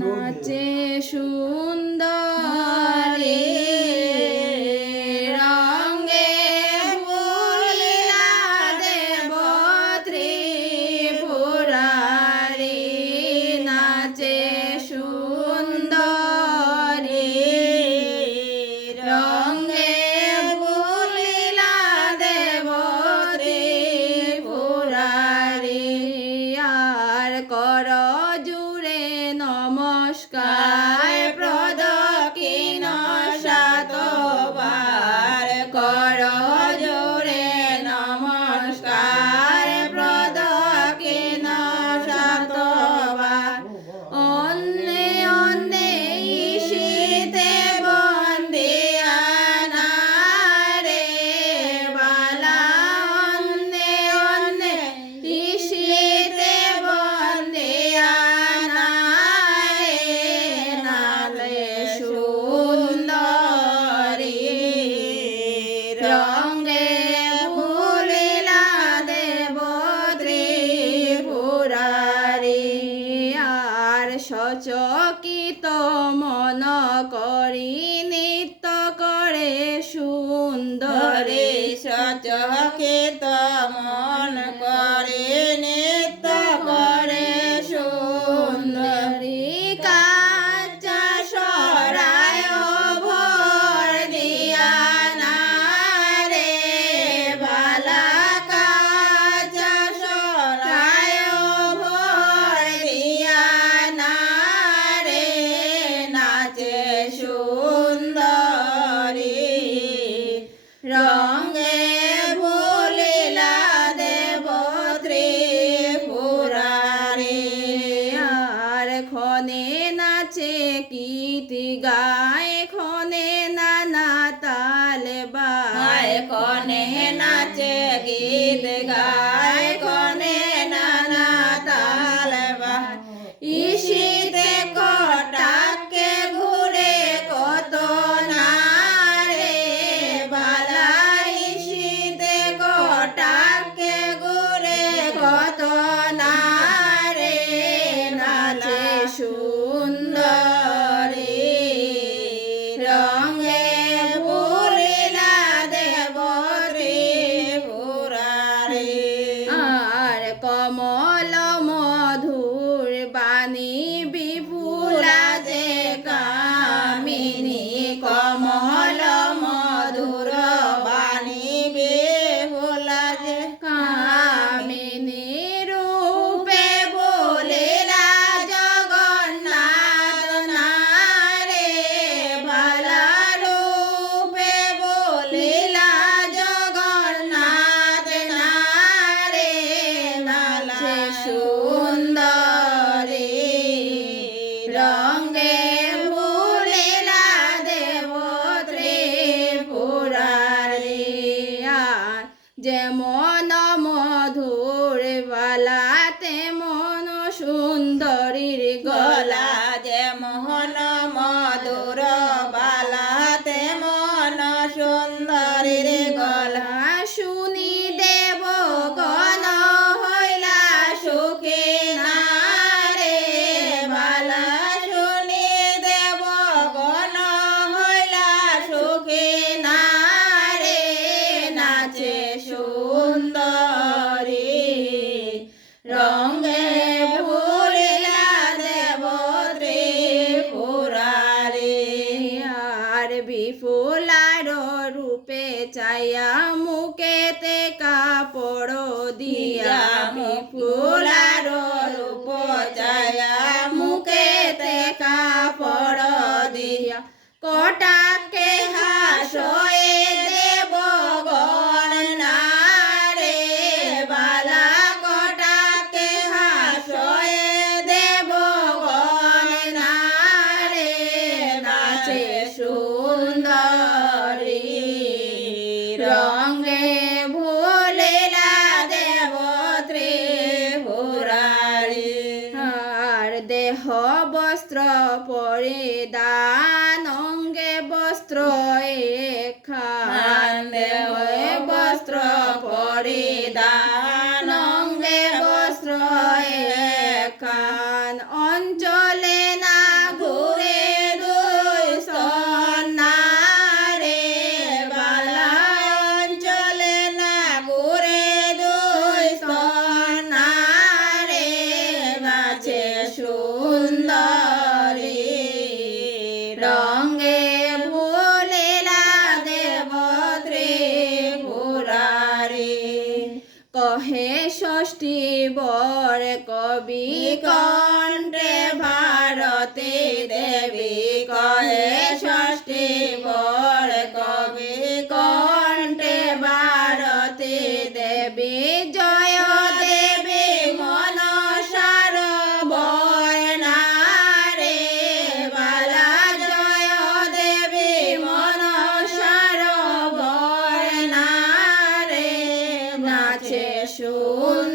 নাচে সুন্দর। অতীত মন করি নৃত্য করে সুন্দরে সচকে মন কর। ગાય કોને નાચે ગીત ગાય કોને যেমন মধুর বালা তেমন সুন্দরীর গলা যেমন মধুর বালা তেমন সুন্দরীর দান অঙ্গে বস্ত্র রঙ্গে ভুলিলা দেব ত্রিপুরারি কহে ষষ্ঠী বর কবি কণ্ঠে ভারতে দেবী।